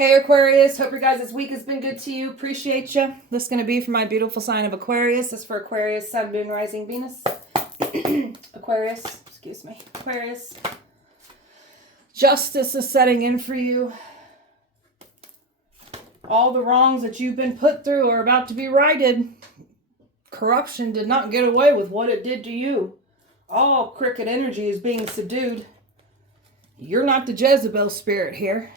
Hey Aquarius, hope your guys' week has been good to you. Appreciate you. This is going to be for my beautiful sign of Aquarius. This is for Aquarius, Sun, Moon, Rising, Venus. Aquarius, excuse me. Aquarius. Justice is setting in for you. All the wrongs that you've been put through are about to be righted. Corruption did not get away with what it did to you. All crooked energy is being subdued. You're not the Jezebel spirit here.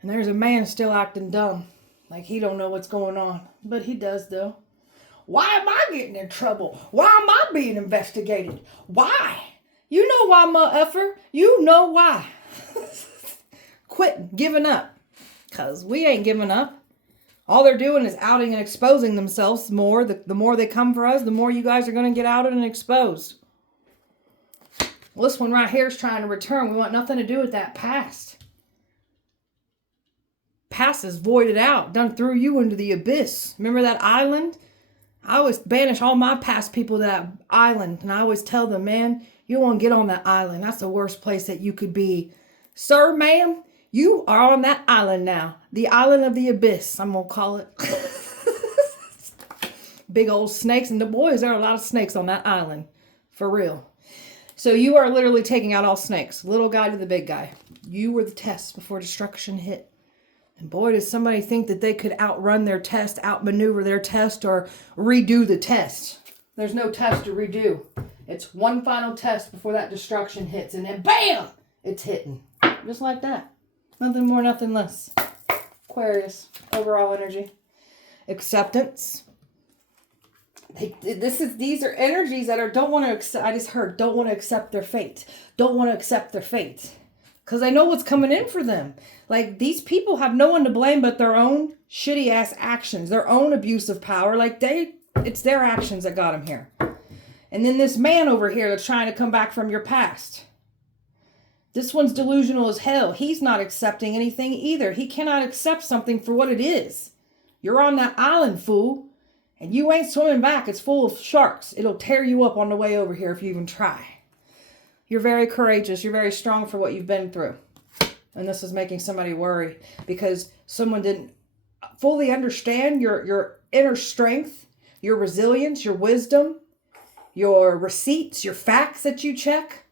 And there's a man still acting dumb. Like he don't know what's going on. But he does though. Why am I getting in trouble? Why am I being investigated? Why? You know why, motherfucker. You know why. Quit giving up. Because we ain't giving up. All they're doing is outing and exposing themselves more. The more they come for us, the more you guys are going to get outed and exposed. Well, this one right here is trying to return. We want nothing to do with that past. Past is voided out, done threw you into the abyss. Remember that island? I always banish all my past people to that island. And I always tell them, man, you don't want to get on that island. That's the worst place that you could be. Sir, ma'am, you are on that island now. The island of the abyss, I'm going to call it. Big old snakes. And the boys, there are a lot of snakes on that island. For real. So you are literally taking out all snakes. Little guy to the big guy. You were the test before destruction hit. And boy, does somebody think that they could outrun their test, outmaneuver their test, or redo the test. There's no test to redo. It's one final test before that destruction hits. And then bam! It's hitting. Just like that. Nothing more, nothing less. Aquarius. Overall energy. Acceptance. These are energies that don't want to accept. I just heard don't want to accept their fate. Don't want to accept their fate. Because I know what's coming in for them. Like, these people have no one to blame but their own shitty-ass actions. Their own abuse of power. Like, it's their actions that got them here. And then this man over here that's trying to come back from your past. This one's delusional as hell. He's not accepting anything either. He cannot accept something for what it is. You're on that island, fool. And you ain't swimming back. It's full of sharks. It'll tear you up on the way over here if you even try. You're very courageous. You're very strong for what you've been through. And this is making somebody worry because someone didn't fully understand your inner strength, your resilience, your wisdom, your receipts, your facts that you check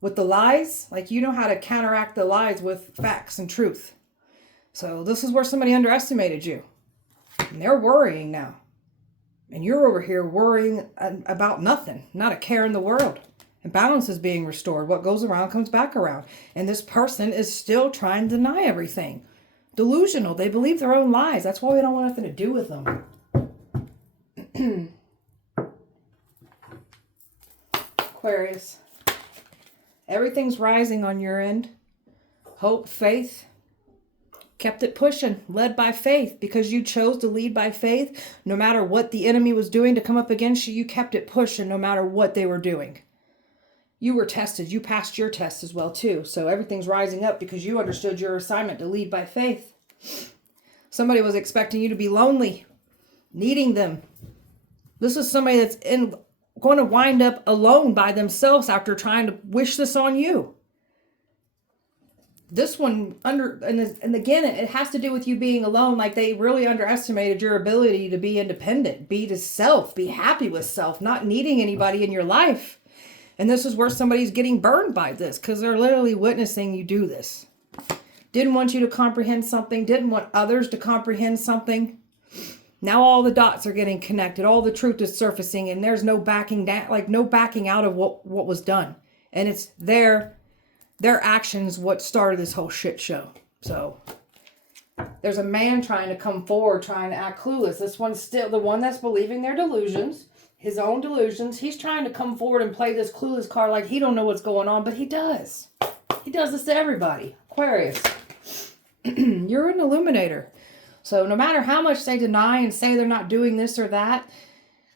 with the lies. Like, you know how to counteract the lies with facts and truth. So this is where somebody underestimated you. And they're worrying now. And you're over here worrying about nothing, not a care in the world. And balance is being restored. What goes around comes back around. And this person is still trying to deny everything. Delusional. They believe their own lies. That's why we don't want nothing to do with them. Aquarius. Everything's rising on your end. Hope, faith. Kept it pushing. Led by faith. Because you chose to lead by faith. No matter what the enemy was doing to come up against you, you kept it pushing no matter what they were doing. You were tested. You passed your test as well, too. So everything's rising up because you understood your assignment to lead by faith. Somebody was expecting you to be lonely, needing them. This is somebody that's going to wind up alone by themselves after trying to wish this on you. This one, and again, it has to do with you being alone. Like, they really underestimated your ability to be independent, be to self, be happy with self, not needing anybody in your life. And this is where somebody's getting burned by this because they're literally witnessing you do this. Didn't want you to comprehend something. Didn't want others to comprehend something. Now all the dots are getting connected. All the truth is surfacing and there's no backing down, like no backing out of what was done. And it's their actions what started this whole shit show. So there's a man trying to come forward, trying to act clueless. This one's still the one that's believing their delusions. His own delusions. He's trying to come forward and play this clueless card like he don't know what's going on, but he does. He does this to everybody. Aquarius. You're an illuminator. So no matter how much they deny and say they're not doing this or that,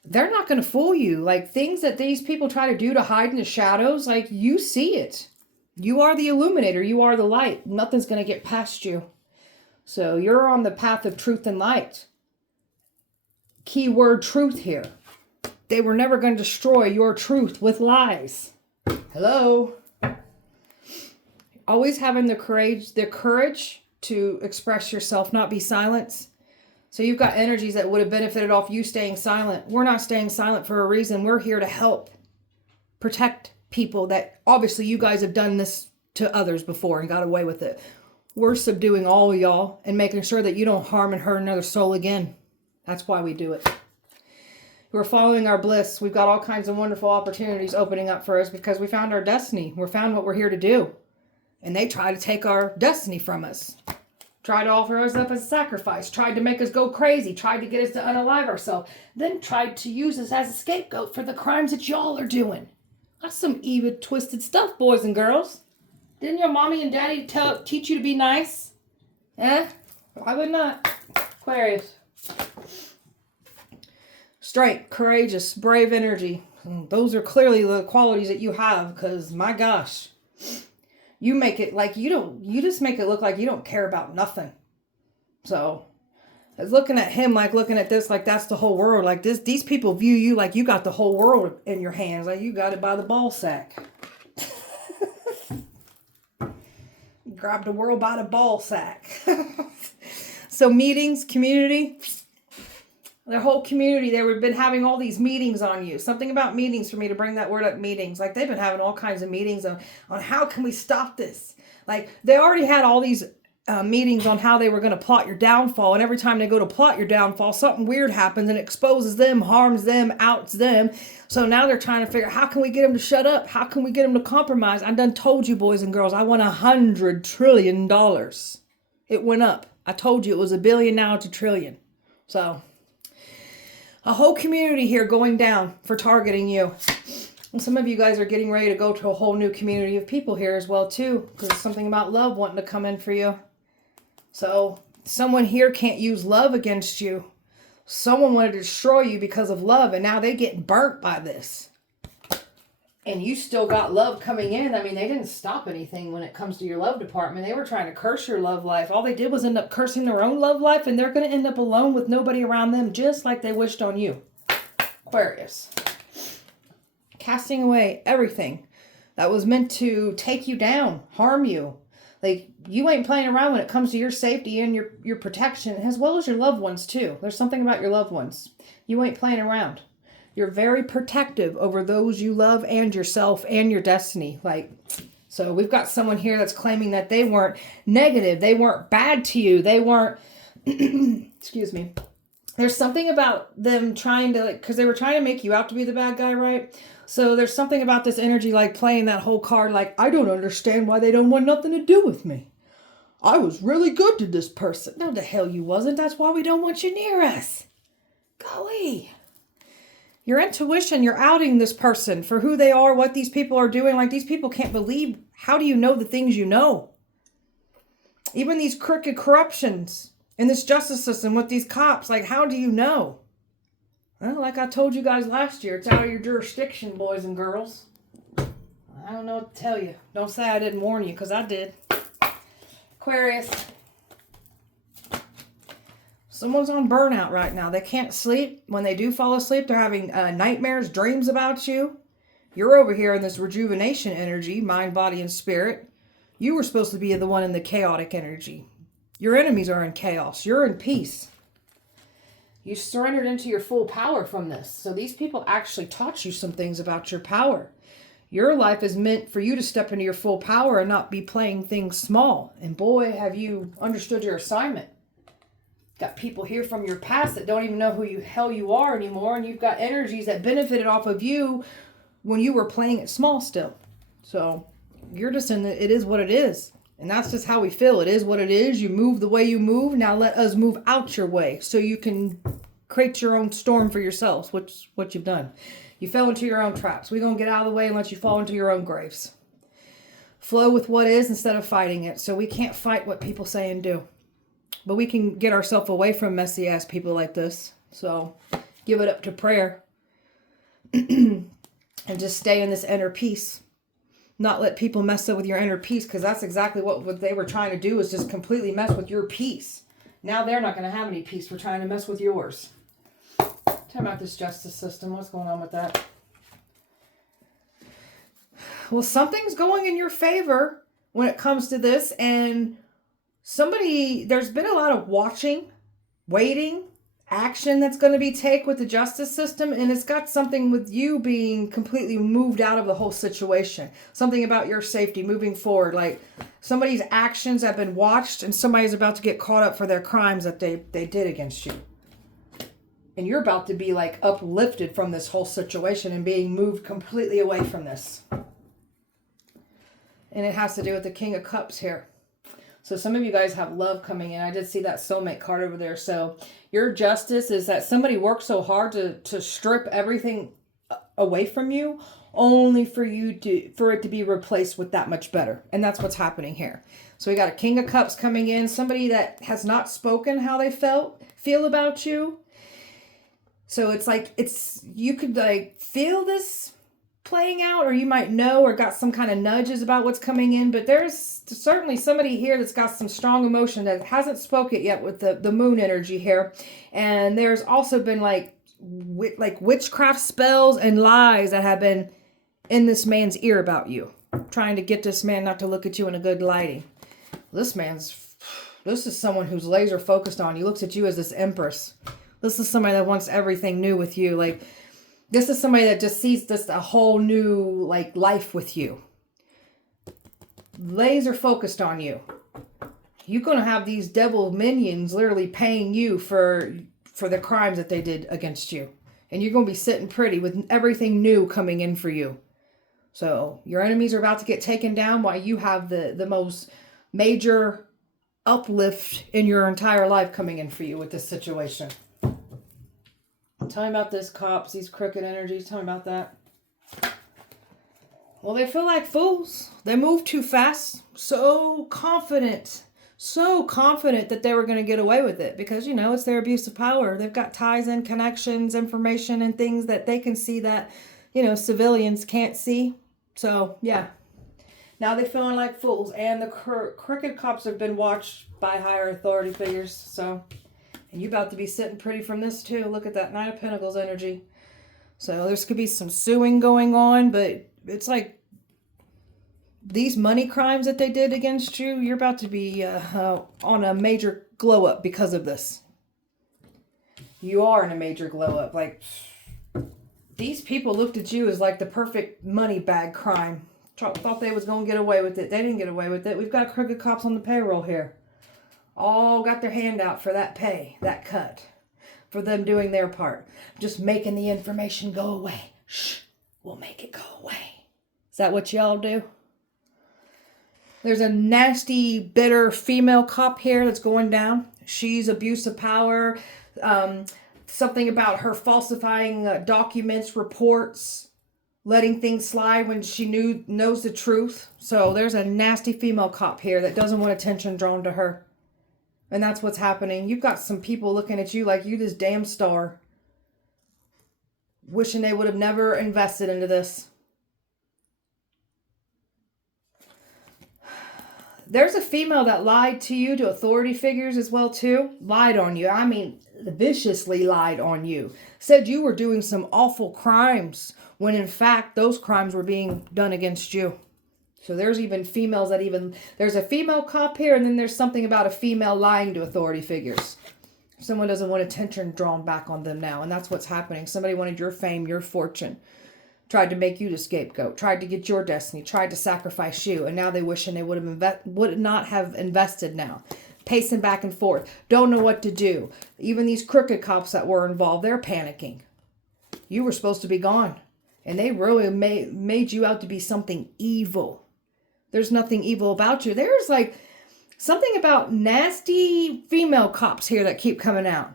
they're not going to fool you. Like, things that these people try to do to hide in the shadows, like, you see it. You are the illuminator. You are the light. Nothing's going to get past you. So you're on the path of truth and light. Keyword truth here. They were never going to destroy your truth with lies. Hello? always having the courage to express yourself, not be silenced. So you've got energies that would have benefited off you staying silent. We're not staying silent for a reason. We're here to help protect people that obviously you guys have done this to others before and got away with it. We're subduing all of y'all and making sure that you don't harm and hurt another soul again. That's why we do it. We're following our bliss. We've got all kinds of wonderful opportunities opening up for us because we found our destiny. We found what we're here to do. And they try to take our destiny from us. Tried to offer us up as a sacrifice. Tried to make us go crazy. Tried to get us to unalive ourselves. Then tried to use us as a scapegoat for the crimes that y'all are doing. That's some evil, twisted stuff, boys and girls. Didn't your mommy and daddy teach you to be nice? Eh? Why would not? Aquarius. Strength, courageous, brave energy. Those are clearly the qualities that you have because, my gosh, you make it like you just make it look like you don't care about nothing. So, it's looking at him like looking at this like that's the whole world. Like these people view you like you got the whole world in your hands. Like you got it by the ball sack. Grab the world by the ball sack. So meetings, community. Their whole community, they've been having all these meetings on you. Something about meetings for me to bring that word up, meetings. Like they've been having all kinds of meetings on how can we stop this. Like they already had all these meetings on how they were going to plot your downfall. And every time they go to plot your downfall, something weird happens and exposes them, harms them, outs them. So now they're trying to figure out how can we get them to shut up? How can we get them to compromise? I done told you, boys and girls, I won $100 trillion. It went up. I told you it was $1 billion, now it's $1 trillion. So a whole community here going down for targeting you. And some of you guys are getting ready to go to a whole new community of people here as well too. Because there's something about love wanting to come in for you. So someone here can't use love against you. Someone wanted to destroy you because of love. And now they're getting burnt by this. And you still got love coming in. I mean, they didn't stop anything when it comes to your love department. They were trying to curse your love life. All they did was end up cursing their own love life. And they're going to end up alone with nobody around them. Just like they wished on you. Aquarius. Casting away everything that was meant to take you down. Harm you. Like, you ain't playing around when it comes to your safety and your protection. As well as your loved ones, too. There's something about your loved ones. You ain't playing around. You're very protective over those you love and yourself and your destiny. Like, so we've got someone here that's claiming that they weren't negative. They weren't bad to you. They weren't, excuse me. There's something about them trying to, like, because they were trying to make you out to be the bad guy, right? So there's something about this energy, like playing that whole card, like, I don't understand why they don't want nothing to do with me. I was really good to this person. No, the hell you wasn't. That's why we don't want you near us. Golly. Your intuition, you're outing this person for who they are, what these people are doing. Like, these people can't believe. How do you know the things you know? Even these crooked corruptions in this justice system with these cops. Like, how do you know? Well, like I told you guys last year, it's out of your jurisdiction, boys and girls. I don't know what to tell you. Don't say I didn't warn you, because I did. Aquarius. Someone's on burnout right now. They can't sleep. When they do fall asleep, they're having nightmares, dreams about you. You're over here in this rejuvenation energy, mind, body, and spirit. You were supposed to be the one in the chaotic energy. Your enemies are in chaos. You're in peace. You surrendered into your full power from this. So these people actually taught you some things about your power. Your life is meant for you to step into your full power and not be playing things small. And boy, have you understood your assignment. Got people here from your past that don't even know who you hell you are anymore. And you've got energies that benefited off of you when you were playing it small still. So you're just in the, it is what it is. And that's just how we feel. It is what it is. You move the way you move. Now let us move out your way so you can create your own storm for yourselves, which what you've done. You fell into your own traps. We're going to get out of the way and let you fall into your own graves. Flow with what is instead of fighting it. So we can't fight what people say and do. But we can get ourselves away from messy ass people like this. So give it up to prayer. And just stay in this inner peace. Not let people mess up with your inner peace, because that's exactly what they were trying to do, is just completely mess with your peace. Now they're not going to have any peace. We're trying to mess with yours. Tell me about this justice system. What's going on with that? Well, something's going in your favor when it comes to this. And there's been a lot of watching, waiting, action that's going to be take with the justice system, and it's got something with you being completely moved out of the whole situation. Something about your safety moving forward, like somebody's actions have been watched and somebody's about to get caught up for their crimes that they did against you. And you're about to be like uplifted from this whole situation and being moved completely away from this. And it has to do with the King of Cups here. So some of you guys have love coming in. I did see that soulmate card over there. So your justice is that somebody worked so hard to strip everything away from you, only for it to be replaced with that much better. And that's what's happening here. So we got a King of Cups coming in, somebody that has not spoken how they feel about you. So it's like you could like feel this playing out, or you might know or got some kind of nudges about what's coming in, but there's certainly somebody here that's got some strong emotion that hasn't spoke it yet with the moon energy here. And there's also been like witchcraft spells and lies that have been in this man's ear about you, trying to get this man not to look at you in a good lighting. This is someone who's laser focused on you, looks at you as this empress. This is somebody that wants everything new with you. Like, this is somebody that just sees just a whole new like life with you. Laser focused on you. You're going to have these devil minions literally paying you for the crimes that they did against you. And you're going to be sitting pretty with everything new coming in for you. So your enemies are about to get taken down while you have the most major uplift in your entire life coming in for you with this situation. Tell me about this, cops, these crooked energies. Tell me about that. Well, they feel like fools. They move too fast. So confident that they were going to get away with it because, you know, it's their abuse of power. They've got ties and connections, information, and things that they can see that, you know, civilians can't see. So, yeah. Now they're feeling like fools. And the crooked cops have been watched by higher authority figures. So, and you're about to be sitting pretty from this too. Look at that Knight of Pentacles energy. So there's could be some suing going on, but it's like these money crimes that they did against you, you're about to be on a major glow up because of this. You are in a major glow up. Like, these people looked at you as like the perfect money bag crime. Thought they was going to get away with it. They didn't get away with it. We've got crooked cops on the payroll here. All got their hand out for that pay, that cut, for them doing their part. Just making the information go away. Shh, we'll make it go away. Is that what y'all do? There's a nasty, bitter female cop here that's going down. She's abuse of power. Something about her falsifying documents, reports, letting things slide when she knows the truth. So there's a nasty female cop here that doesn't want attention drawn to her. And that's what's happening. You've got some people looking at you like you this damn star. Wishing they would have never invested into this. There's a female that lied to you, to authority figures as well too. Lied on you. I mean, viciously lied on you. Said you were doing some awful crimes when in fact those crimes were being done against you. So there's even females there's a female cop here, and then there's something about a female lying to authority figures. Someone doesn't want attention drawn back on them now, and that's what's happening. Somebody wanted your fame, your fortune, tried to make you the scapegoat, tried to get your destiny, tried to sacrifice you, and now they wishing they would not have invested now. Pacing back and forth, don't know what to do. Even these crooked cops that were involved, they're panicking. You were supposed to be gone, and they really made you out to be something evil. There's nothing evil about you. There's like something about nasty female cops here that keep coming out.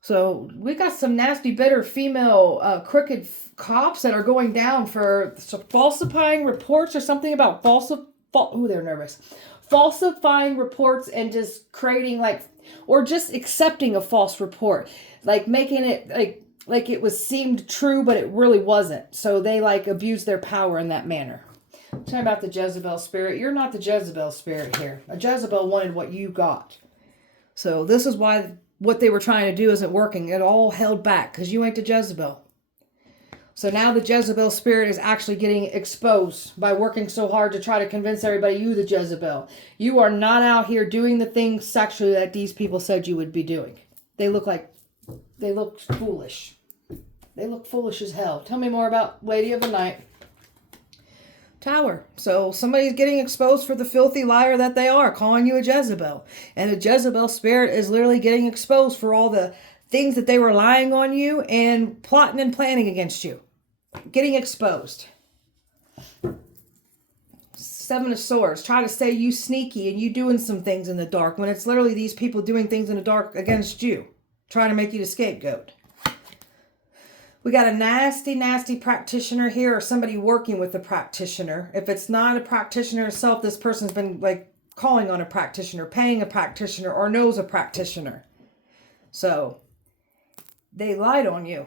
So we got some nasty, bitter female crooked cops that are going down for falsifying reports or something about they're nervous. Falsifying reports and just creating or just accepting a false report. Like making it like it seemed true, but it really wasn't. So they abused their power in that manner. Talking about the Jezebel spirit. You're not the Jezebel spirit here. A Jezebel wanted what you got. So this is why what they were trying to do isn't working. It all held back because you ain't the Jezebel. So now the Jezebel spirit is actually getting exposed by working so hard to try to convince everybody you the Jezebel. You are not out here doing the things sexually that these people said you would be doing. They look foolish. They look foolish as hell. Tell me more about Lady of the Night. Tower. So somebody's getting exposed for the filthy liar that they are, calling you a Jezebel. And the Jezebel spirit is literally getting exposed for all the things that they were lying on you and plotting and planning against you. Getting exposed. Seven of Swords. Try to say you sneaky and you doing some things in the dark when it's literally these people doing things in the dark against you. Trying to make you the scapegoat. We got a nasty, nasty practitioner here or somebody working with a practitioner. If it's not a practitioner itself, this person's been like calling on a practitioner, paying a practitioner, or knows a practitioner. So they lied on you.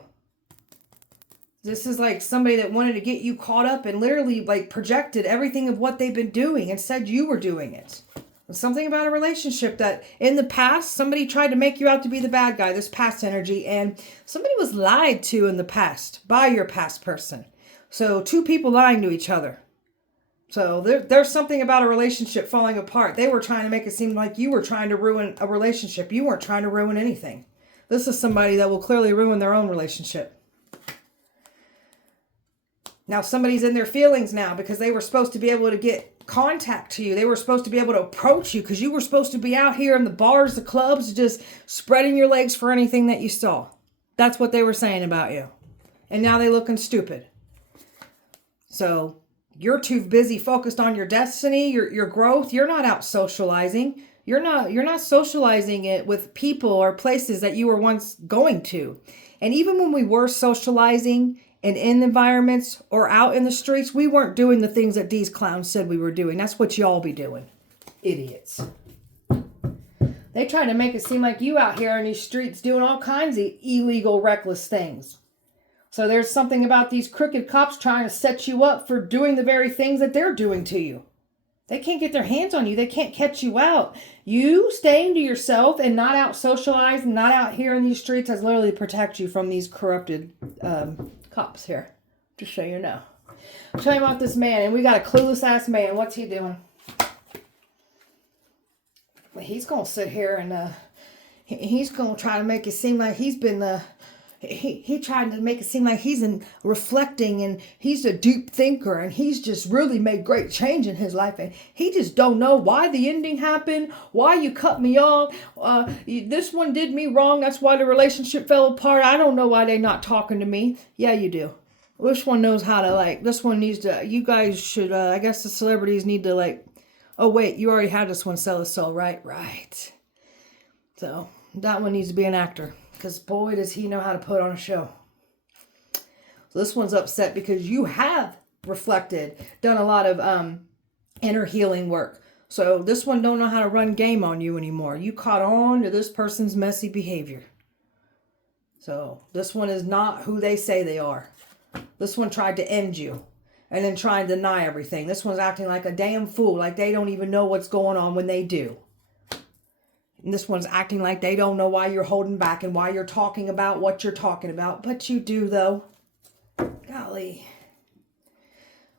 This is like somebody that wanted to get you caught up and literally like projected everything of what they've been doing and said you were doing it. Something about a relationship that in the past, somebody tried to make you out to be the bad guy, this past energy, and somebody was lied to in the past by your past person. So two people lying to each other. So there's something about a relationship falling apart. They were trying to make it seem like you were trying to ruin a relationship. You weren't trying to ruin anything. This is somebody that will clearly ruin their own relationship. Now somebody's in their feelings now because they were supposed to be able to get contact to you. They were supposed to be able to approach you because you were supposed to be out here in the bars, the clubs, just spreading your legs for anything that you saw. That's what they were saying about you. And now they looking stupid. So you're too busy focused on your destiny, your growth. You're not out socializing. You're not socializing it with people or places that you were once going to. And even when we were socializing and in environments or out in the streets, we weren't doing the things that these clowns said we were doing. That's what y'all be doing. Idiots. They try to make it seem like you out here in these streets doing all kinds of illegal, reckless things. So there's something about these crooked cops trying to set you up for doing the very things that they're doing to you. They can't get their hands on you. They can't catch you out. You staying to yourself and not out socializing, not out here in these streets has literally protect you from these corrupted cops here. Just so you know. I'm telling you about this man, and we got a clueless ass man. What's he doing? Well, he's going to sit here and he's going to try to make it seem like he's been he tried to make it seem like he's reflecting and he's a deep thinker and he's just really made great change in his life and he just don't know why the ending happened, why you cut me off, this one did me wrong, that's why the relationship fell apart, I don't know why they're not talking to me. Yeah, you do. This one knows how to this one needs to, you guys should, I guess the celebrities need to oh wait, you already had this one sell his soul, right? Right. So that one needs to be an actor. Because boy, does he know how to put on a show. So this one's upset because you have reflected, done a lot of inner healing work. So this one don't know how to run game on you anymore. You caught on to this person's messy behavior. So this one is not who they say they are. This one tried to end you and then try and deny everything. This one's acting like a damn fool, like they don't even know what's going on when they do. And this one's acting like they don't know why you're holding back and why you're talking about what you're talking about. But you do, though. Golly.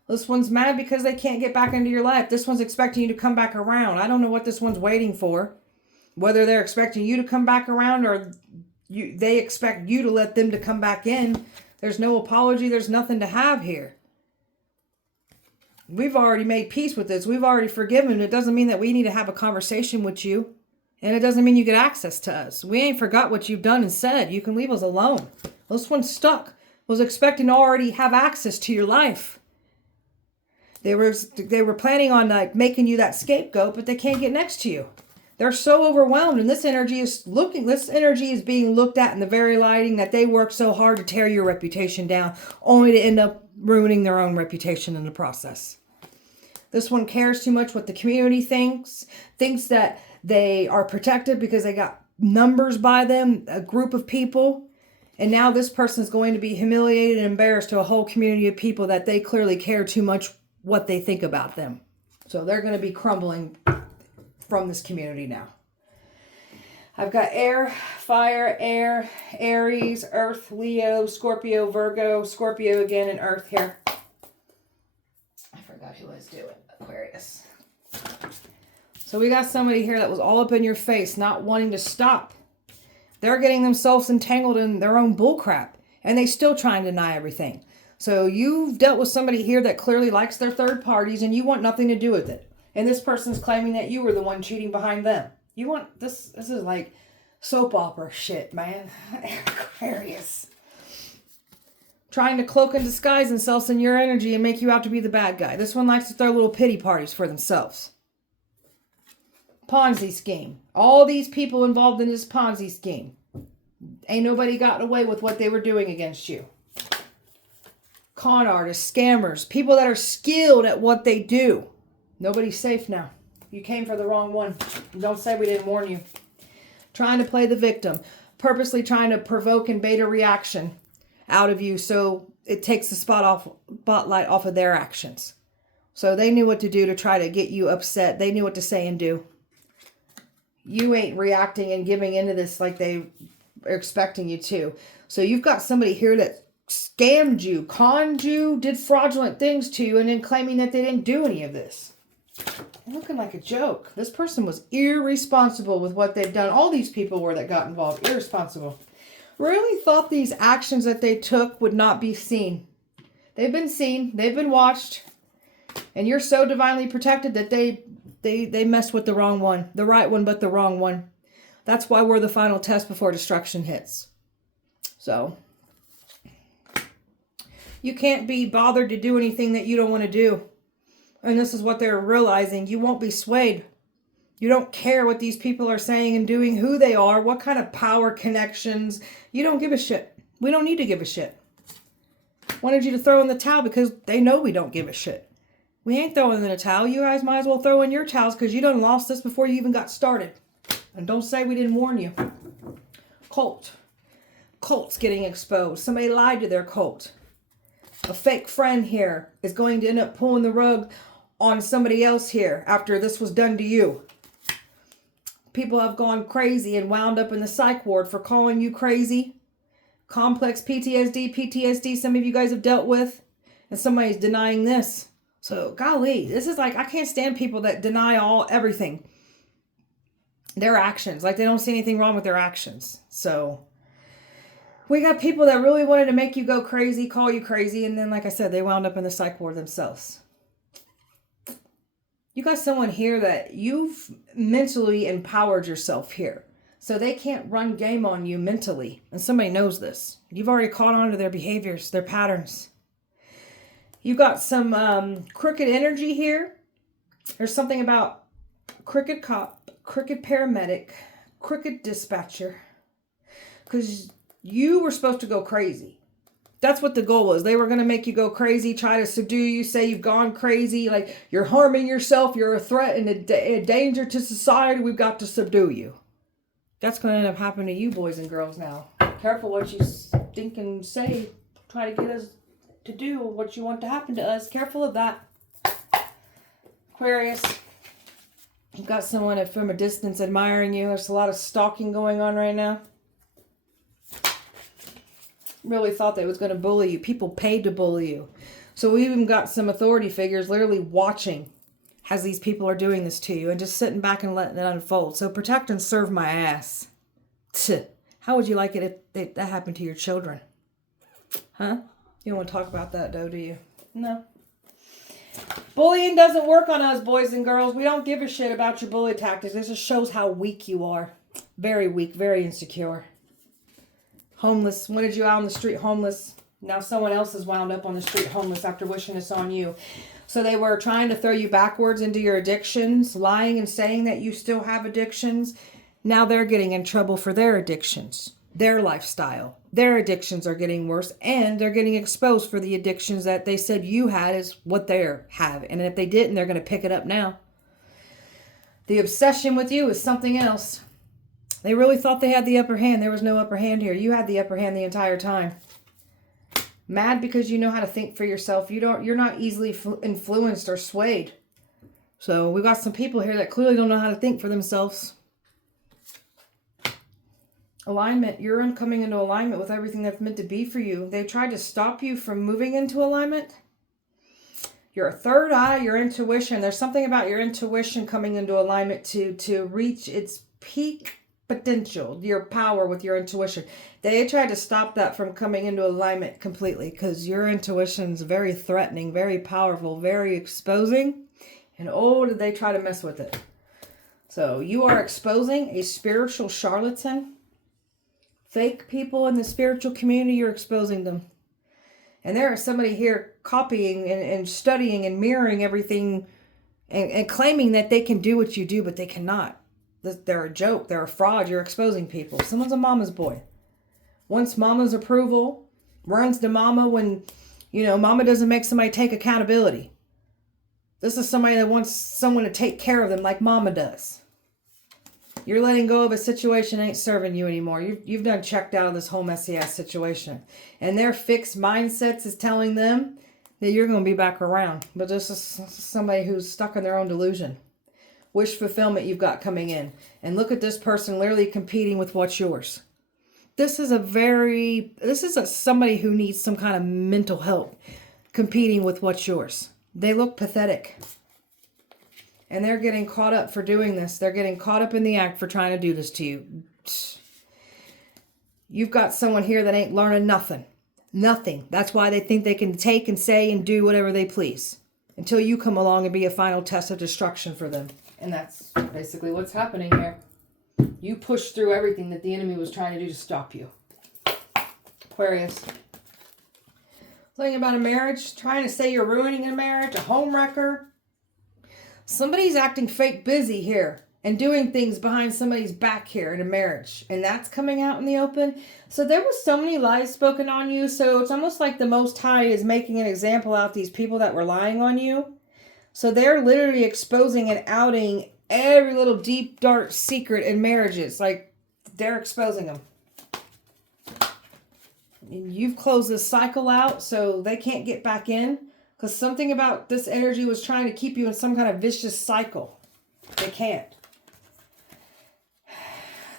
This one's mad because they can't get back into your life. This one's expecting you to come back around. I don't know what this one's waiting for. Whether they're expecting you to come back around or they expect you to let them to come back in. There's no apology. There's nothing to have here. We've already made peace with this. We've already forgiven. It doesn't mean that we need to have a conversation with you. And it doesn't mean you get access to us. We ain't forgot what you've done and said. You can leave us alone. This one's stuck. Was expecting to already have access to your life. They were planning on making you that scapegoat, but they can't get next to you. They're so overwhelmed, and this energy is being looked at in the very lighting that they worked so hard to tear your reputation down, only to end up ruining their own reputation in the process. This one cares too much what the community thinks that they are protected because they got numbers by them, a group of people. And now this person is going to be humiliated and embarrassed to a whole community of people that they clearly care too much what they think about them. So they're going to be crumbling from this community now. I've got air, fire, air, Aries, Earth, Leo, Scorpio, Virgo, Scorpio again, and Earth here. I forgot who I was doing. Aquarius. So we got somebody here that was all up in your face, not wanting to stop. They're getting themselves entangled in their own bullcrap, and they still try and deny everything. So you've dealt with somebody here that clearly likes their third parties, and you want nothing to do with it. And this person's claiming that you were the one cheating behind them. You want this? This is like soap opera shit, man. Aquarius. Trying to cloak and disguise themselves in your energy and make you out to be the bad guy. This one likes to throw little pity parties for themselves. Ponzi scheme. All these people involved in this Ponzi scheme. Ain't nobody gotten away with what they were doing against you. Con artists, scammers, people that are skilled at what they do. Nobody's safe now. You came for the wrong one. Don't say we didn't warn you. Trying to play the victim. Purposely trying to provoke and bait a reaction out of you so it takes the spotlight off of their actions. So they knew what to do to try to get you upset. They knew what to say and do. You ain't reacting and giving into this like they are expecting you to. So you've got somebody here that scammed you, conned you, did fraudulent things to you, and then claiming that they didn't do any of this. Looking like a joke. This person was irresponsible with what they've done. All these people were that got involved. Irresponsible. Really thought these actions that they took would not be seen. They've been seen. They've been watched. And you're so divinely protected that they messed with the wrong one. The right one, but the wrong one. That's why we're the final test before destruction hits. So you can't be bothered to do anything that you don't want to do. And this is what they're realizing. You won't be swayed. You don't care what these people are saying and doing, who they are, what kind of power connections. You don't give a shit. We don't need to give a shit. Wanted you to throw in the towel because they know we don't give a shit. We ain't throwing in the towel. You guys might as well throw in your towels because you done lost this before you even got started. And don't say we didn't warn you. Cult. Cult's getting exposed. Somebody lied to their cult. A fake friend here is going to end up pulling the rug on somebody else here after this was done to you. People have gone crazy and wound up in the psych ward for calling you crazy. Complex PTSD, some of you guys have dealt with. And somebody's denying this. So, golly, this is like, I can't stand people that deny everything. Their actions. Like they don't see anything wrong with their actions. So we got people that really wanted to make you go crazy, call you crazy. And then, like I said, they wound up in the psych ward themselves. You got someone here that you've mentally empowered yourself here. So they can't run game on you mentally. And somebody knows this. You've already caught on to their behaviors, their patterns. You got some crooked energy here. There's something about crooked cop, crooked paramedic, crooked dispatcher. Because you were supposed to go crazy. That's what the goal was. They were going to make you go crazy, try to subdue you, say you've gone crazy, like you're harming yourself, you're a threat and a danger to society, we've got to subdue you. That's going to end up happening to you boys and girls now. Careful what you think and say. Try to get us to do what you want to happen to us. Careful of that. Aquarius, you've got someone from a distance admiring you. There's a lot of stalking going on right now. Really thought they was going to bully you. People paid to bully you. So we even got some authority figures literally watching as these people are doing this to you and just sitting back and letting it unfold. So protect and serve my ass. How would you like it if that happened to your children? Huh? You don't want to talk about that though, do you? No. Bullying doesn't work on us, boys and girls. We don't give a shit about your bully tactics. This just shows how weak you are. Very weak, very insecure. Homeless. Wanted you out on the street homeless. Now someone else is wound up on the street homeless after wishing this on you. So they were trying to throw you backwards into your addictions, lying and saying that you still have addictions. Now they're getting in trouble for their addictions, their lifestyle. Their addictions are getting worse and they're getting exposed for the addictions that they said you had is what they have. And if they didn't, they're going to pick it up now. The obsession with you is something else. They really thought they had the upper hand. There was no upper hand here. You had the upper hand the entire time. Mad because you know how to think for yourself. You're not easily influenced or swayed. So we got some people here that clearly don't know how to think for themselves. Alignment. You're coming into alignment with everything that's meant to be for you. They tried to stop you from moving into alignment. Your third eye, your intuition. There's something about your intuition coming into alignment to reach its peak potential, your power with your intuition. They tried to stop that from coming into alignment completely because your intuition is very threatening, very powerful, very exposing. And oh, did they try to mess with it. So you are exposing a spiritual charlatan. Fake people in the spiritual community, you're exposing them. And there is somebody here copying and studying and mirroring everything and claiming that they can do what you do, but they cannot. They're a joke. They're a fraud. You're exposing people. Someone's a mama's boy. Wants mama's approval. Runs to mama when, mama doesn't make somebody take accountability. This is somebody that wants someone to take care of them like mama does. You're letting go of a situation that ain't serving you anymore. You've done checked out of this whole messy ass situation. And their fixed mindsets is telling them that you're going to be back around. But this is somebody who's stuck in their own delusion. Wish fulfillment you've got coming in. And look at this person literally competing with what's yours. This is somebody who needs some kind of mental help competing with what's yours. They look pathetic. And they're getting caught up for doing this. They're getting caught up in the act for trying to do this to you. You've got someone here that ain't learning nothing. Nothing. That's why they think they can take and say and do whatever they please. Until you come along and be a final test of destruction for them. And that's basically what's happening here. You push through everything that the enemy was trying to do to stop you. Aquarius. Something about a marriage. Trying to say you're ruining a marriage. A home wrecker. Somebody's acting fake busy here and doing things behind somebody's back here in a marriage. And that's coming out in the open. So there was so many lies spoken on you. So it's almost like the Most High is making an example out of these people that were lying on you. So they're literally exposing and outing every little deep, dark secret in marriages. Like they're exposing them. And you've closed this cycle out so they can't get back in. Because something about this energy was trying to keep you in some kind of vicious cycle. They can't.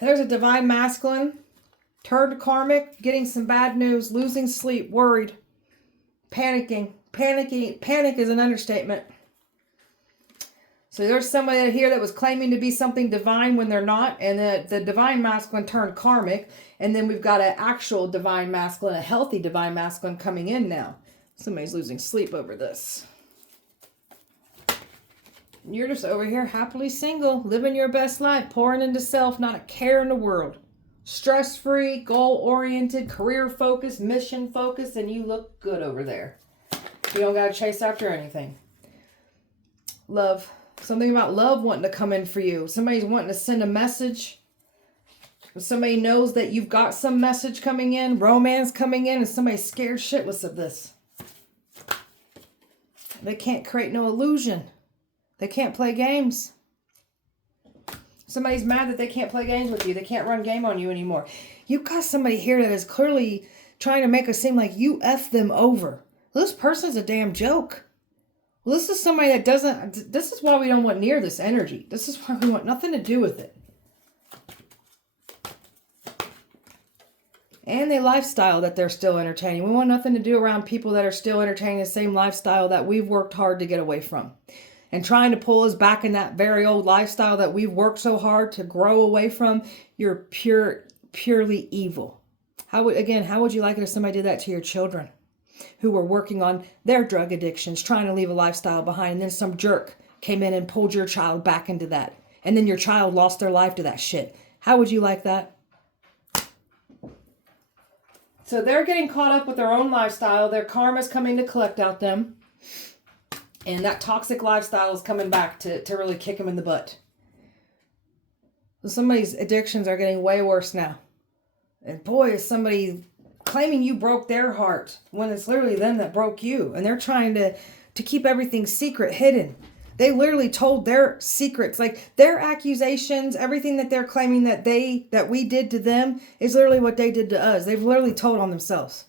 There's a divine masculine. Turned karmic. Getting some bad news. Losing sleep. Worried. Panicking. Panic is an understatement. So there's somebody here that was claiming to be something divine when they're not. And the divine masculine turned karmic. And then we've got an actual divine masculine. A healthy divine masculine coming in now. Somebody's losing sleep over this. You're just over here happily single, living your best life, pouring into self, not a care in the world. Stress-free, goal-oriented, career-focused, mission-focused, and you look good over there. You don't got to chase after anything. Love. Something about love wanting to come in for you. Somebody's wanting to send a message. Somebody knows that you've got some message coming in, romance coming in, and somebody's scared shitless of this. They can't create no illusion. They can't play games. Somebody's mad that they can't play games with you. They can't run game on you anymore. You've got somebody here that is clearly trying to make it seem like you F them over. This person's a damn joke. Well, this is somebody that doesn't... This is why we don't want near this energy. This is why we want nothing to do with it. And the lifestyle that they're still entertaining. We want nothing to do around people that are still entertaining the same lifestyle that we've worked hard to get away from. And trying to pull us back in that very old lifestyle that we've worked so hard to grow away from. You're purely evil. How would you like it if somebody did that to your children? Who were working on their drug addictions, trying to leave a lifestyle behind. And then some jerk came in and pulled your child back into that. And then your child lost their life to that shit. How would you like that? So they're getting caught up with their own lifestyle. Their karma's coming to collect out them. And that toxic lifestyle is coming back to really kick them in the butt. So somebody's addictions are getting way worse now. And boy, is somebody claiming you broke their heart when it's literally them that broke you. And they're trying to keep everything secret, hidden. They literally told their secrets, like their accusations, everything that they're claiming that we did to them is literally what they did to us. They've literally told on themselves.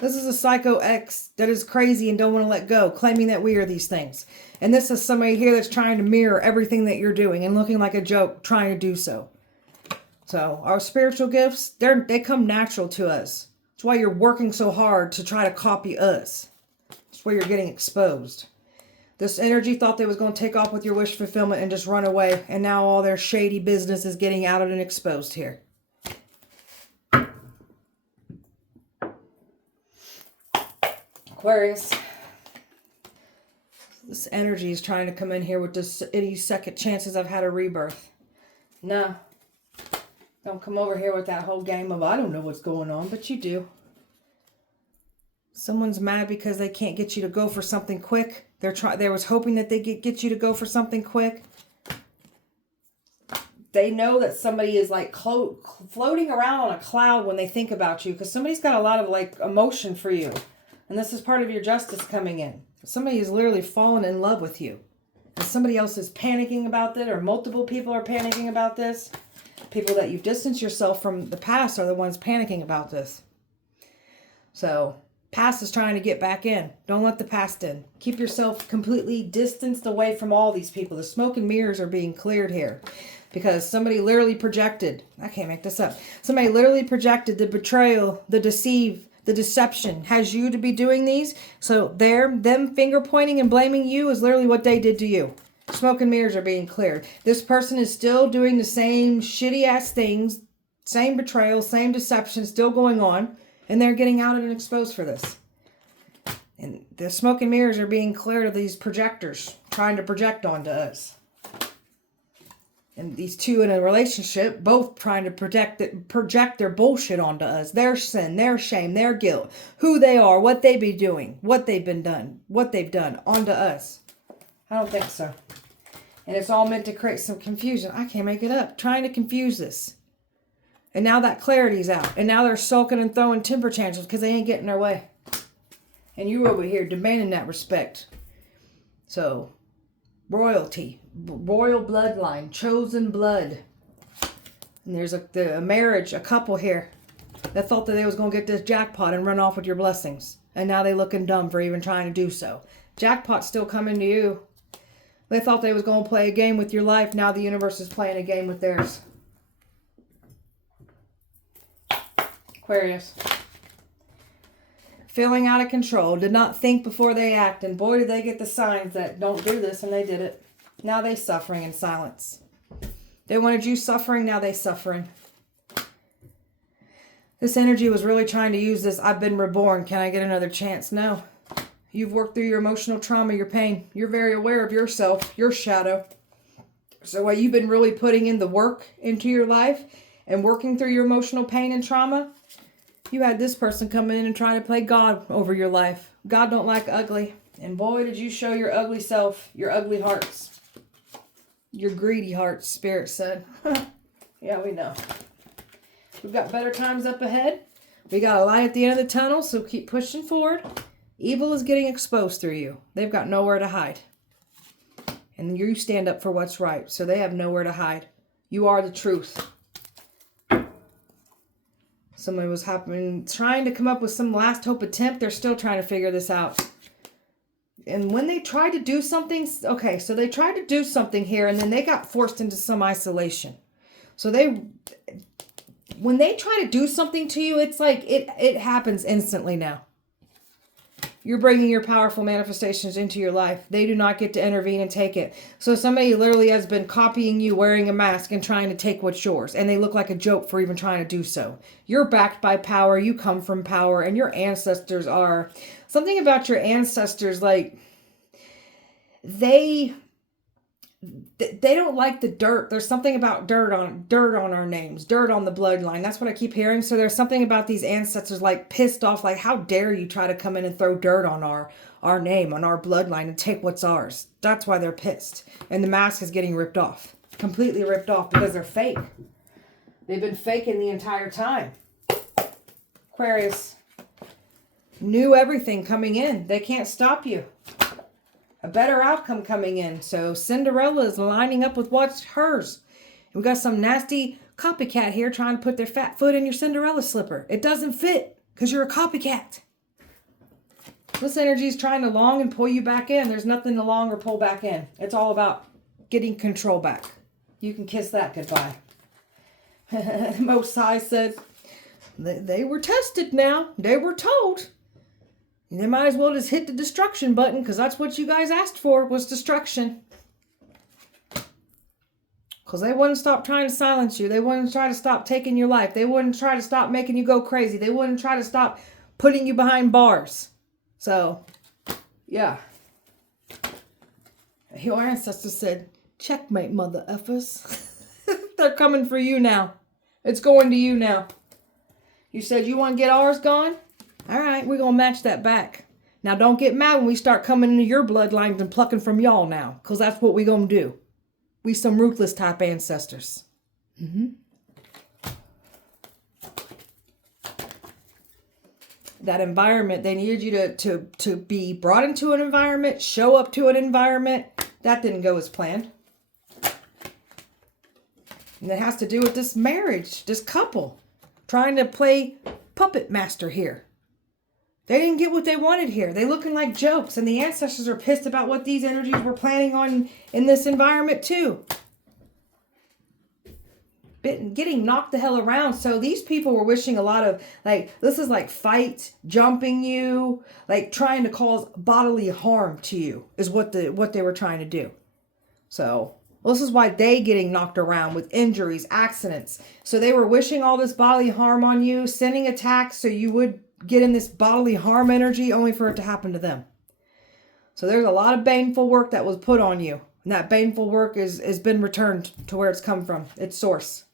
This is a psycho ex that is crazy and don't want to let go, claiming that we are these things. And this is somebody here that's trying to mirror everything that you're doing and looking like a joke, trying to do so. So our spiritual gifts, they come natural to us. That's why you're working so hard to try to copy us. That's where you're getting exposed. This energy thought they was going to take off with your wish fulfillment and just run away. And now all their shady business is getting outed and exposed here. Aquarius. This energy is trying to come in here with this any second chances I've had a rebirth. No. Don't come over here with that whole game of I don't know what's going on, but you do. Someone's mad because they can't get you to go for something quick. They was hoping that they get you to go for something quick. They know that somebody is like floating around on a cloud when they think about you, because somebody's got a lot of like emotion for you. And this is part of your justice coming in. Somebody is literally fallen in love with you. And somebody else is panicking about it, or multiple people are panicking about this. People that you've distanced yourself from the past are the ones panicking about this. So past is trying to get back in. Don't let the past in. Keep yourself completely distanced away from all these people. The smoke and mirrors are being cleared here. Because somebody literally projected. I can't make this up. Somebody literally projected the betrayal, the the deception. Has you to be doing these. So them finger pointing and blaming you is literally what they did to you. Smoke and mirrors are being cleared. This person is still doing the same shitty ass things. Same betrayal, same deception still going on. And they're getting outed and exposed for this. And the smoke and mirrors are being cleared of these projectors trying to project onto us. And these two in a relationship, both trying to project their bullshit onto us. Their sin, their shame, their guilt. Who they are, what they be doing, what they've done onto us. I don't think so. And it's all meant to create some confusion. I can't make it up. Trying to confuse this. And now that clarity's out. And now they're sulking and throwing temper tantrums because they ain't getting their way. And you over here demanding that respect. So, royalty. Royal bloodline. Chosen blood. And there's a marriage, a couple here that thought that they was going to get this jackpot and run off with your blessings. And now they looking dumb for even trying to do so. Jackpot's still coming to you. They thought they was going to play a game with your life. Now the universe is playing a game with theirs. Aquarius. Feeling out of control. Did not think before they act. And boy, did they get the signs that don't do this, and they did it. Now they suffering in silence. They wanted you suffering. Now they suffering. This energy was really trying to use this. I've been reborn. Can I get another chance? No. You've worked through your emotional trauma, your pain. You're very aware of yourself, your shadow. So while you've been really putting in the work into your life and working through your emotional pain and trauma, you had this person come in and try to play God over your life. God don't like ugly. And boy, did you show your ugly self, your ugly hearts. Your greedy hearts, Spirit said. Yeah, we know. We've got better times up ahead. We got a light at the end of the tunnel, so keep pushing forward. Evil is getting exposed through you. They've got nowhere to hide. And you stand up for what's right, so they have nowhere to hide. You are the truth. Somebody was trying to come up with some last hope attempt. They're still trying to figure this out. And when they tried to do something, okay, so they tried to do something here, and then they got forced into some isolation. So when they try to do something to you, it's like it happens instantly now. You're bringing your powerful manifestations into your life. They do not get to intervene and take it. So somebody literally has been copying you, wearing a mask and trying to take what's yours. And they look like a joke for even trying to do so. You're backed by power. You come from power. And your ancestors are... Something about your ancestors, like... They don't like the dirt. There's something about dirt on our names, dirt on the bloodline. That's what I keep hearing. So there's something about these ancestors like pissed off, like how dare you try to come in and throw dirt on our name, on our bloodline and take what's ours. That's why they're pissed. And the mask is getting ripped off, completely ripped off because they're fake. They've been faking the entire time. Aquarius, knew everything coming in. They can't stop you. A better outcome coming in. So Cinderella is lining up with what's hers. And we got some nasty copycat here trying to put their fat foot in your Cinderella slipper. It doesn't fit because you're a copycat. This energy is trying to long and pull you back in. There's nothing to long or pull back in. It's all about getting control back. You can kiss that goodbye. Most High said, they were tested now. They were told. They might as well just hit the destruction button, because that's what you guys asked for, was destruction. Because they wouldn't stop trying to silence you. They wouldn't try to stop taking your life. They wouldn't try to stop making you go crazy. They wouldn't try to stop putting you behind bars. So, yeah. Your ancestors said, checkmate, mother effers. They're coming for you now. It's going to you now. You said you want to get ours gone? All right, we're going to match that back. Now, don't get mad when we start coming into your bloodlines and plucking from y'all now, because that's what we're going to do. We some ruthless type ancestors. That environment, they needed you to be brought into an environment, show up to an environment. That didn't go as planned. And it has to do with this marriage, this couple, trying to play puppet master here. They didn't get what they wanted here. They looking like jokes, and the ancestors are pissed about what these energies were planning on in this environment too. Getting knocked the hell around. So these people were wishing a lot of, like, this is like fight, jumping you, like trying to cause bodily harm to you is what they were trying to do. So this is why they getting knocked around with injuries, accidents. So they were wishing all this bodily harm on you, sending attacks so you would get in this bodily harm energy only for it to happen to them. So there's a lot of baneful work that was put on you. And that baneful work has been returned to where it's come from, its source.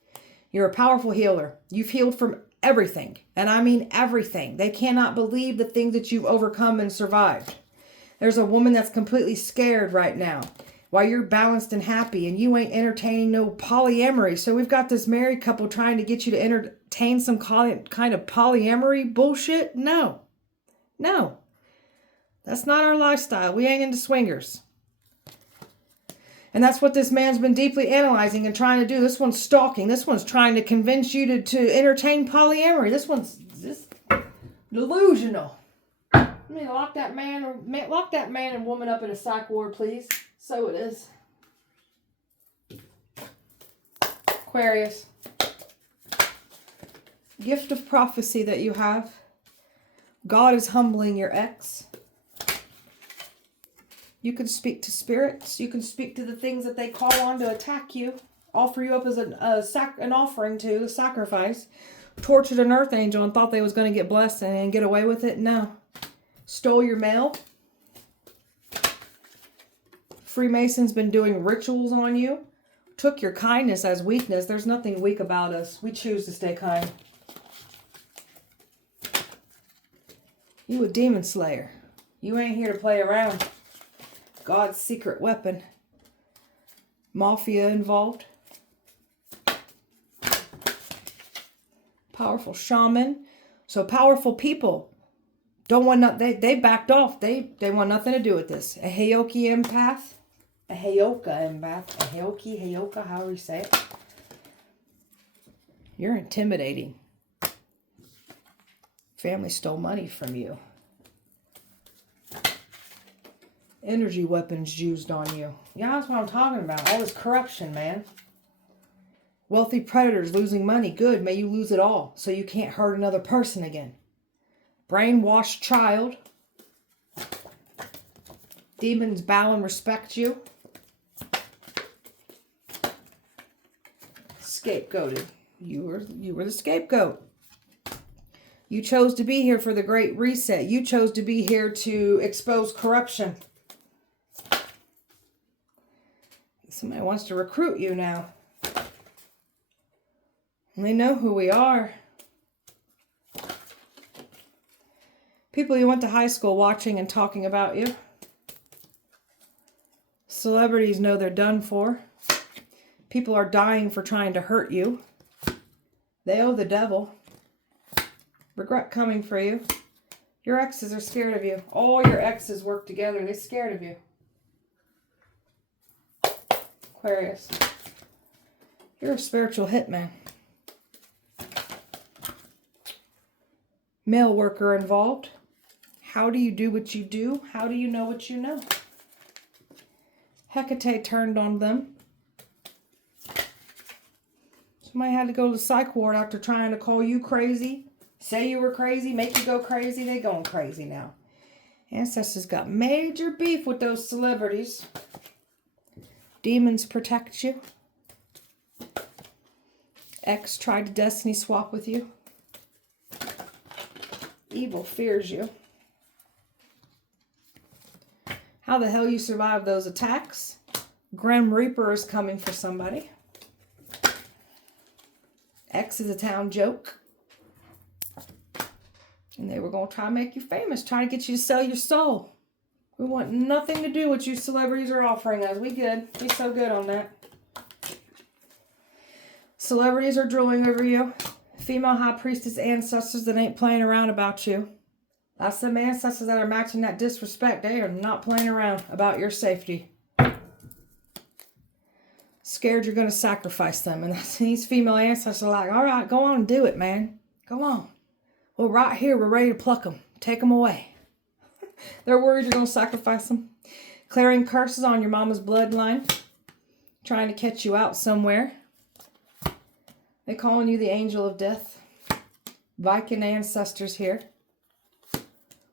You're a powerful healer. You've healed from everything. And I mean everything. They cannot believe the things that you've overcome and survived. There's a woman that's completely scared right now while you're balanced and happy, and you ain't entertaining no polyamory. So we've got this married couple trying to get you to entertain some kind of polyamory bullshit. No. That's not our lifestyle. We ain't into swingers. And that's what this man's been deeply analyzing and trying to do. This one's stalking. This one's trying to convince you to entertain polyamory. This one's just delusional. Let me lock that man and woman up in a psych ward, please. So it is. Aquarius. Gift of prophecy that you have. God is humbling your ex. You can speak to spirits. You can speak to the things that they call on to attack you. Offer you up as an offering to sacrifice. Tortured an earth angel and thought they was going to get blessed and get away with it. No. Stole your mail. Freemason's been doing rituals on you. Took your kindness as weakness. There's nothing weak about us. We choose to stay kind. You a demon slayer. You ain't here to play around. God's secret weapon. Mafia involved. Powerful shaman. So powerful people don't want they backed off. They want nothing to do with this. A Heyoki empath. A Heyoka empath. A Heyoka, however you say it. You're intimidating. Family stole money from you. Energy weapons used on you. Yeah, that's what I'm talking about. All this corruption, man. Wealthy predators losing money. Good. May you lose it all so you can't hurt another person again. Brainwashed child. Demons bow and respect you. Scapegoated. You were the scapegoat. You chose to be here for the Great Reset. You chose to be here to expose corruption. Somebody wants to recruit you now. And they know who we are. People you went to high school watching and talking about you. Celebrities know they're done for. People are dying for trying to hurt you. They owe the devil. Regret coming for you. Your exes are scared of you. All your exes work together. They're scared of you. Aquarius. You're a spiritual hitman. Male worker involved. How do you do what you do? How do you know what you know? Hecate turned on them. So Somebody had to go to the psych ward after trying to call you crazy, say you were crazy, make you go crazy. They going crazy now. Ancestors got major beef with those celebrities. Demons protect you. Ex tried to destiny swap with you. Evil fears you. How the hell you survive those attacks? Grim Reaper is coming for somebody. X is a town joke. And they were going to try to make you famous, trying to get you to sell your soul. We want nothing to do with what you celebrities are offering us. We good. We so good on that. Celebrities are drooling over you. Female high priestess ancestors that ain't playing around about you. That's them ancestors that are matching that disrespect. They are not playing around about your safety. Scared you're going to sacrifice them. And these female ancestors are like, all right, go on and do it, man. Go on. Well, right here, we're ready to pluck them. Take them away. They're worried you're going to sacrifice them. Clearing curses on your mama's bloodline. Trying to catch you out somewhere. They're calling you the angel of death. Viking ancestors here.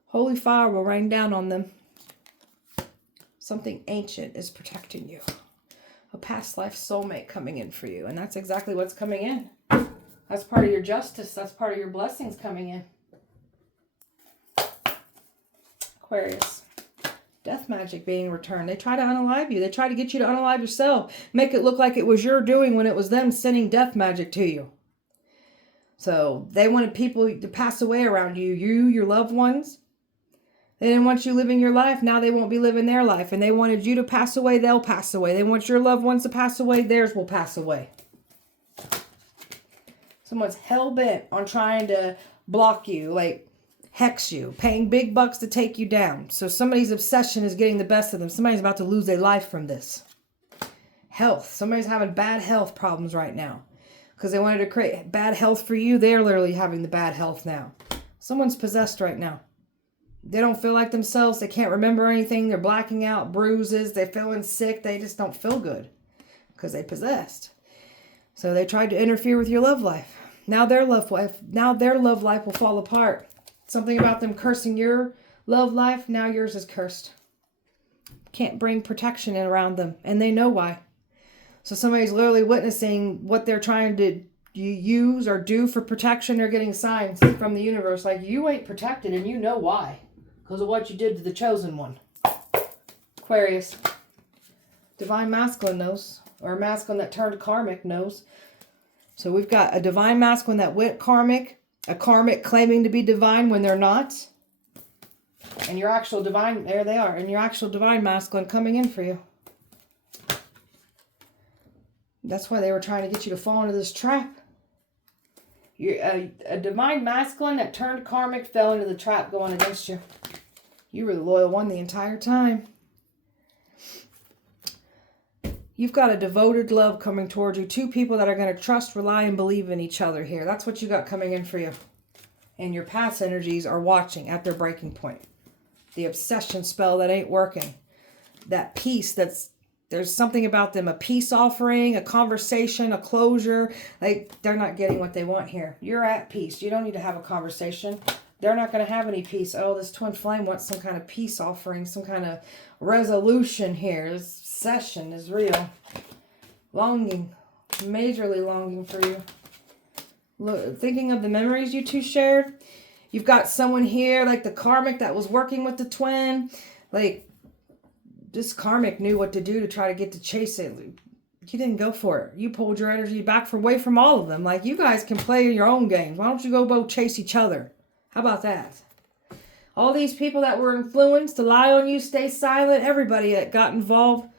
Holy fire will rain down on them. Something ancient is protecting you. A past life soulmate coming in for you. And that's exactly what's coming in. That's part of your justice. That's part of your blessings coming in. Aquarius. Death magic being returned. They try to unalive you. They try to get you to unalive yourself. Make it look like it was your doing when it was them sending death magic to you. So they wanted people to pass away around you. You, your loved ones. They didn't want you living your life. Now they won't be living their life. And they wanted you to pass away. They'll pass away. They want your loved ones to pass away. Theirs will pass away. Someone's hell-bent on trying to block you, like hex you, paying big bucks to take you down. So somebody's obsession is getting the best of them. Somebody's about to lose their life from this. Health. Somebody's having bad health problems right now. Because they wanted to create bad health for you. They're literally having the bad health now. Someone's possessed right now. They don't feel like themselves. They can't remember anything. They're blacking out, bruises. They're feeling sick. They just don't feel good because they possessed. So they tried to interfere with your love life. Now their love life will fall apart. Something about them cursing your love life. Now yours is cursed. Can't bring protection in around them. And they know why. So somebody's literally witnessing what they're trying to use or do for protection. They're getting signs from the universe like you ain't protected and you know why. Because of what you did to the chosen one. Aquarius. Divine masculine knows. Or a masculine that turned karmic knows. So we've got a divine masculine that went karmic. A karmic claiming to be divine when they're not. And your actual divine, there they are. And your actual divine masculine coming in for you. That's why they were trying to get you to fall into this trap. You're a divine masculine that turned karmic fell into the trap going against you. You were the loyal one the entire time. You've got a devoted love coming towards you. Two people that are going to trust, rely, and believe in each other here. That's what you got coming in for you. And your past energies are watching at their breaking point. The obsession spell that ain't working. That peace there's something about them. A peace offering, a conversation, a closure. Like, they're not getting what they want here. You're at peace. You don't need to have a conversation. They're not going to have any peace. Oh, this twin flame wants some kind of peace offering, some kind of resolution here. This session is real. Longing. Majorly longing for you. Look, thinking of the memories you two shared. You've got someone here, like the karmic that was working with the twin. Like, this karmic knew what to do to try to get to chase it. You didn't go for it. You pulled your energy back away from all of them. Like, you guys can play your own games. Why don't you go both chase each other? How about that? All these people that were influenced to lie on you, stay silent, everybody that got involved,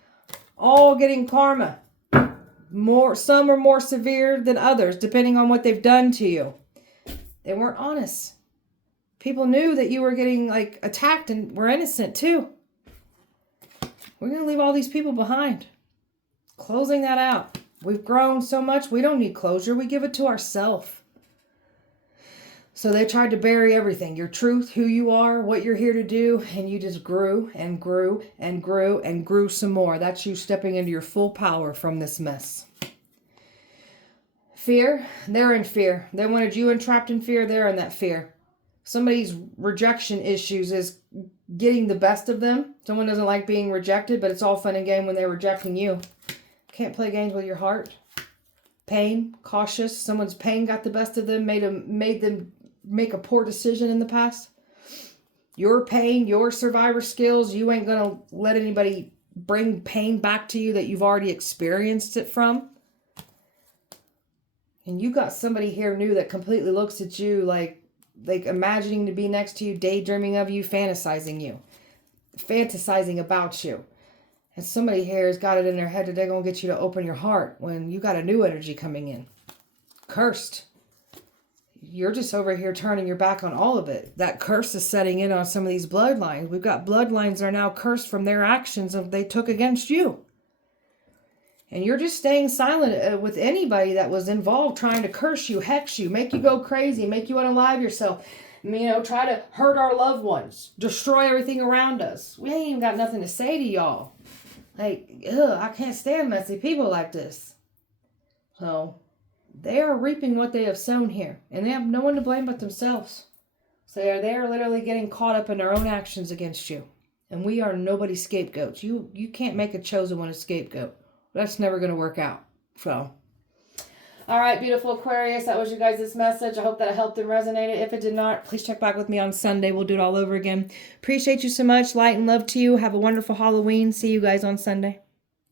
all getting karma. Some are more severe than others, depending on what they've done to you. They weren't honest. People knew that you were getting, like, attacked and were innocent, too. We're going to leave all these people behind. Closing that out. We've grown so much, we don't need closure. We give it to ourselves. So they tried to bury everything. Your truth, who you are, what you're here to do. And you just grew and grew and grew and grew some more. That's you stepping into your full power from this mess. Fear. They're in fear. They wanted you entrapped in fear. They're in that fear. Somebody's rejection issues is getting the best of them. Someone doesn't like being rejected, but it's all fun and game when they're rejecting you. Can't play games with your heart. Pain, cautious. Someone's pain got the best of them, made them make a poor decision in the past. Your pain, your survivor skills, you ain't going to let anybody bring pain back to you that you've already experienced it from. And you got somebody here new that completely looks at you like imagining to be next to you, daydreaming of you, fantasizing about you. And somebody here has got it in their head that they're going to get you to open your heart when you got a new energy coming in. Cursed. You're just over here turning your back on all of it. That curse is setting in on some of these bloodlines. We've got bloodlines that are now cursed from their actions that they took against you. And you're just staying silent with anybody that was involved trying to curse you, hex you, make you go crazy, make you unalive yourself. Try to hurt our loved ones, destroy everything around us. We ain't even got nothing to say to y'all. I can't stand messy people like this. So, they are reaping what they have sown here. And they have no one to blame but themselves. So they're literally getting caught up in their own actions against you. And we are nobody's scapegoats. You can't make a chosen one a scapegoat. That's never going to work out. So, all right, beautiful Aquarius. That was you guys' message. I hope that it helped and resonated. If it did not, please check back with me on Sunday. We'll do it all over again. Appreciate you so much. Light and love to you. Have a wonderful Halloween. See you guys on Sunday.